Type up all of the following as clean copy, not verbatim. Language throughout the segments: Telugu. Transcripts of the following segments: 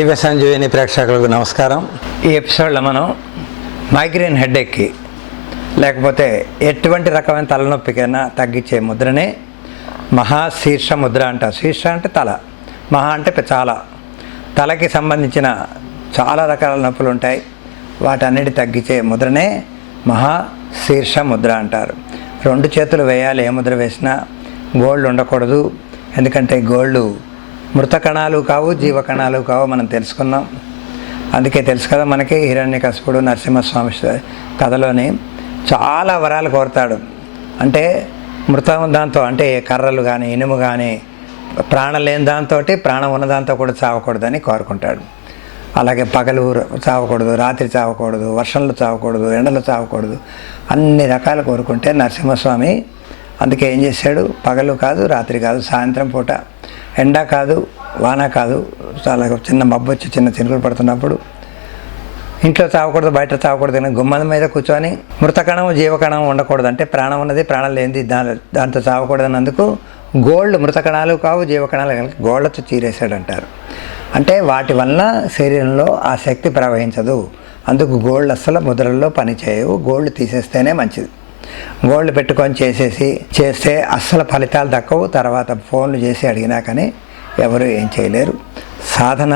దివ్య సంజీవిని ప్రేక్షకులకు నమస్కారం. ఈ ఎపిసోడ్లో మనం మైగ్రేన్ హెడేక్కి లేకపోతే ఎటువంటి రకమైన తలనొప్పికైనా తగ్గించే ముద్రనే మహాశీర్ష ముద్ర అంటారు. శీర్ష అంటే తల, మహా అంటే చాలా. తలకి సంబంధించిన చాలా రకాల నొప్పులు ఉంటాయి. వాటన్నిటి తగ్గించే ముద్రనే మహాశీర్ష ముద్ర అంటారు. 2 చేతులు వేయాలి. ఏ ముద్ర వేసినా గోల్డ్ ఉండకూడదు. ఎందుకంటే గోల్డ్ మృత కణాలు కావు, జీవకణాలు కావు, మనం తెలుసుకున్నాం. అందుకే తెలుసు కదా మనకి హిరణ్యకశిపుడు నరసింహస్వామి కథలోని చాలా వరాలు కోరుతాడు. అంటే మృతం దాంతో, అంటే కర్రలు కానీ ఇనుము కానీ ప్రాణం లేని దాంతో ప్రాణం ఉన్న దాంతో కూడా చావకూడదని కోరుకుంటాడు. అలాగే పగలు చావకూడదు, రాత్రి చావకూడదు, వర్షంలో చావకూడదు, ఎండలో చావకూడదు, అన్ని రకాలు కోరుకుంటే నరసింహస్వామి అందుకే ఏం చేశాడు, పగలు కాదు రాత్రి కాదు, సాయంత్రం పూట ఎండ కాదు వాన కాదు, చాలా చిన్న మబ్బు వచ్చి చిన్న చినుకులు పడుతున్నప్పుడు ఇంట్లో చావకూడదు, బయట చావకూడదు, గుమ్మం మీద కూర్చొని మృతకణం జీవకణం ఉండకూడదు. అంటే ప్రాణం ఉన్నది ప్రాణం లేనిది దాంతో చావకూడదన్నందుకు గోల్డ్ మృతకణాలు కావు, జీవకణాలు కలిపి గోళ్లతో చీరేశాడంటారు. అంటే వాటి వలన శరీరంలో ఆ శక్తి ప్రవహించదు. అందుకు గోల్డ్ అస్సలు ముద్రల్లో పనిచేయవు. గోల్డ్ తీసేస్తేనే మంచిది. గోల్డ్ పెట్టుకొని చేస్తే అస్సలు ఫలితాలు దక్కవు. తర్వాత ఫోన్లు చేసి అడిగినా కానీ ఎవరు ఏం చేయలేరు. సాధన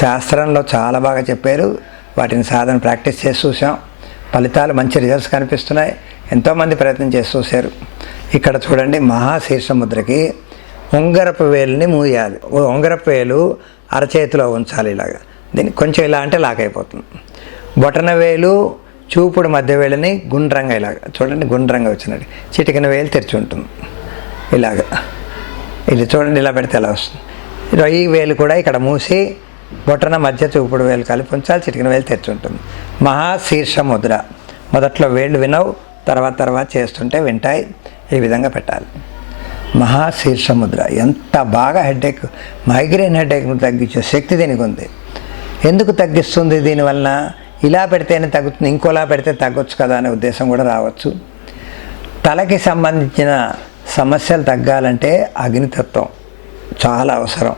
శాస్త్రంలో చాలా బాగా చెప్పారు. వాటిని సాధన ప్రాక్టీస్ చేసి చూసాం. ఫలితాలు మంచి రిజల్ట్స్ కనిపిస్తున్నాయి. ఎంతోమంది ప్రయత్నం చేసి చూశారు. ఇక్కడ చూడండి, మహాశీర్ష ముద్రకి ఉంగరపు వేలుని మూయాలి. ఉంగరపు వేలు అరచేతిలో ఉంచాలి. ఇలాగా దీన్ని కొంచెం ఇలా అంటే లాక్ అయిపోతుంది. బొటన వేలు చూపుడు మధ్య వేలుని గుండ్రంగా ఇలాగ చూడండి, గుండ్రంగా వచ్చినట్టు. చిటికిన వేలు తెరిచి ఉంటుంది ఇలాగా. ఇది చూడండి, ఇలా పెడితే ఎలా వస్తుంది. ఈ వేలు కూడా ఇక్కడ మూసి బొటన మధ్య చూపుడు వేలు కలిపి ఉంచాలి. చిటికిన వేలు తెరిచి ఉంటుంది. మహాశీర్ష ముద్ర. మొదట్లో వేళ్ళు వినవు, తర్వాత చేస్తుంటే వింటాయి. ఈ విధంగా పెట్టాలి. మహాశీర్ష ముద్ర ఎంత బాగా హెడేక్, మైగ్రేన్ హెడేక్ను తగ్గించే శక్తి దీనికి ఉంది. ఎందుకు తగ్గిస్తుంది? దీనివలన ఇలా పెడితేనే తగ్గుతుంది, ఇంకోలా పెడితే తగ్గొచ్చు కదా అనే ఉద్దేశం కూడా రావచ్చు. తలకి సంబంధించిన సమస్యలు తగ్గాలంటే అగ్నితత్వం చాలా అవసరం.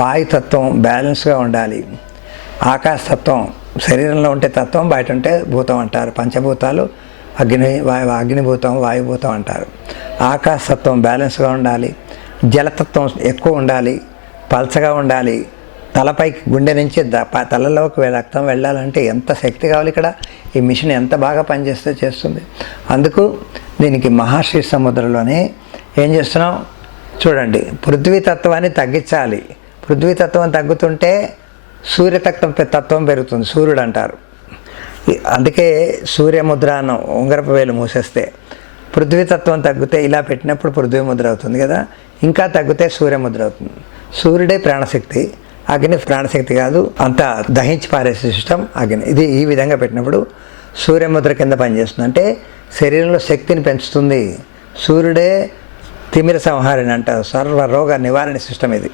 వాయుతత్వం బ్యాలెన్స్గా ఉండాలి. ఆకాశతత్వం శరీరంలో ఉంటే తత్వం, బయట ఉంటే భూతం అంటారు. పంచభూతాలు అగ్నిభూతం, వాయుభూతం అంటారు. ఆకాశతత్వం బ్యాలెన్స్గా ఉండాలి. జలతత్వం ఎక్కువ ఉండాలి, పల్చగా ఉండాలి. తలపైకి గుండె నుంచి తలలోకి రక్తం వెళ్ళాలంటే ఎంత శక్తి కావాలి. ఇక్కడ ఈ మిషన్ ఎంత బాగా పనిచేస్తే చేస్తుంది. అందుకు దీనికి మహాశీర్ష ముద్రలోనే ఏం చేస్తున్నాం చూడండి, పృథ్వీతత్వాన్ని తగ్గించాలి. పృథ్వీతత్వం తగ్గుతుంటే సూర్యతత్వం పెరుగుతుంది, సూర్యుడు అంటారు. అందుకే సూర్యముద్ర అన్న ఉంగరపు వేలు మూసేస్తే పృథ్వీతత్వం తగ్గితే ఇలా పెట్టినప్పుడు పృథ్వీ ముద్ర అవుతుంది కదా. ఇంకా తగ్గితే సూర్యముద్ర అవుతుంది. సూర్యుడే ప్రాణశక్తి, అగ్ని ప్రాణశక్తి కాదు, అంతా దహించి పారేసే సిస్టమ్ అగ్ని. ఇది ఈ విధంగా పెట్టినప్పుడు సూర్యముద్ర కింద పనిచేస్తుంది. అంటే శరీరంలో శక్తిని పెంచుతుంది. సూర్యుడే తిమిర సంహారిణి అంటారు. సర్వ రోగ నివారణ సిస్టమ్ ఇది.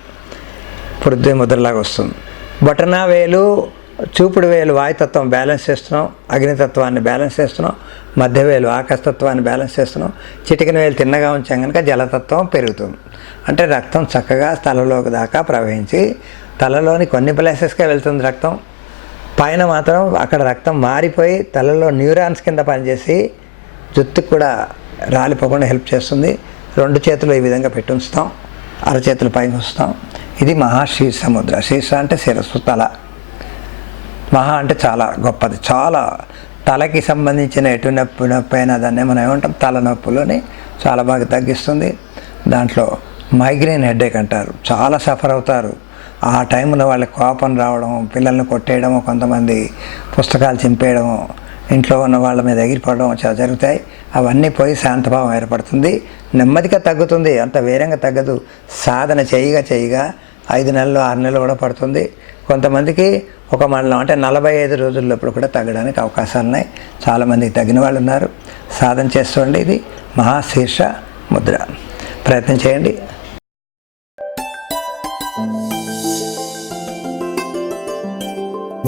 పృథ్వీ ముద్రలాగా వస్తుంది. బొటన వేలు చూపుడు వేలు వాయుతత్వం బ్యాలెన్స్ చేస్తున్నాం, అగ్నితత్వాన్ని బ్యాలెన్స్ చేస్తున్నాం. మధ్య వేలు ఆకాశతత్వాన్ని బ్యాలెన్స్ చేస్తున్నాం. చిటికిన వేలు తిన్నగా ఉంచాం కనుక జలతత్వం పెరుగుతుంది. అంటే రక్తం చక్కగా తలలోకి దాకా ప్రవహించి తలలోని కొన్ని ప్లేసెస్కే వెళ్తుంది రక్తం. పైన మాత్రం అక్కడ రక్తం మారిపోయి తలలో న్యూరాన్స్ కింద పనిచేసి జుట్టుకు కూడా రాలిపోకుండా హెల్ప్ చేస్తుంది. 2 చేతులు ఈ విధంగా పెట్టి ఉంచుతాం, అరచేతులు పైన ఉంచుతాం. ఇది మహాశీర్ష ముద్ర. శీర్ష అంటే శిరస్సు, తల. మహా అంటే చాలా గొప్పది. చాలా తలకి సంబంధించిన ఎటు నొప్పి అయినా దాన్ని మనం ఏమంటాం తలనొప్పులని చాలా బాగా తగ్గిస్తుంది. దాంట్లో మైగ్రేన్ హెడేక్ అంటారు. చాలా సఫర్ అవుతారు. ఆ టైంలో వాళ్ళకి కోపం రావడం, పిల్లల్ని కొట్టేయడము, కొంతమంది పుస్తకాలు చింపేయడము, ఇంట్లో ఉన్న వాళ్ళ మీద ఎగిరిపోవడం చాలా జరుగుతాయి. అవన్నీ పోయి శాంతభావం ఏర్పడుతుంది. నెమ్మదిగా తగ్గుతుంది, అంత వేరంగా తగ్గదు. సాధన చేయగా 5 నెలలు 6 నెలలు కూడా పడుతుంది. కొంతమందికి ఒక మండలం అంటే 45 రోజుల్లోప్పుడు కూడా తగ్గడానికి అవకాశాలు ఉన్నాయి. చాలామందికి తగిన వాళ్ళు ఉన్నారు. సాధన చేస్తుండే ఇది మహాశీర్ష ముద్ర. ప్రయత్నం చేయండి.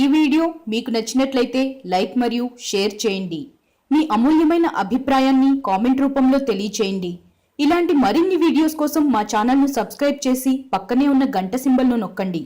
ఈ వీడియో మీకు నచ్చినట్లయితే లైక్ మరియు షేర్ చేయండి. మీ అమూల్యమైన అభిప్రాయాన్ని కామెంట్ రూపంలో తెలియచేయండి. ఇలాంటి మరిన్ని వీడియోస్ కోసం మా ఛానల్ను సబ్స్క్రైబ్ చేసి పక్కనే ఉన్న గంట సింబల్ను నొక్కండి.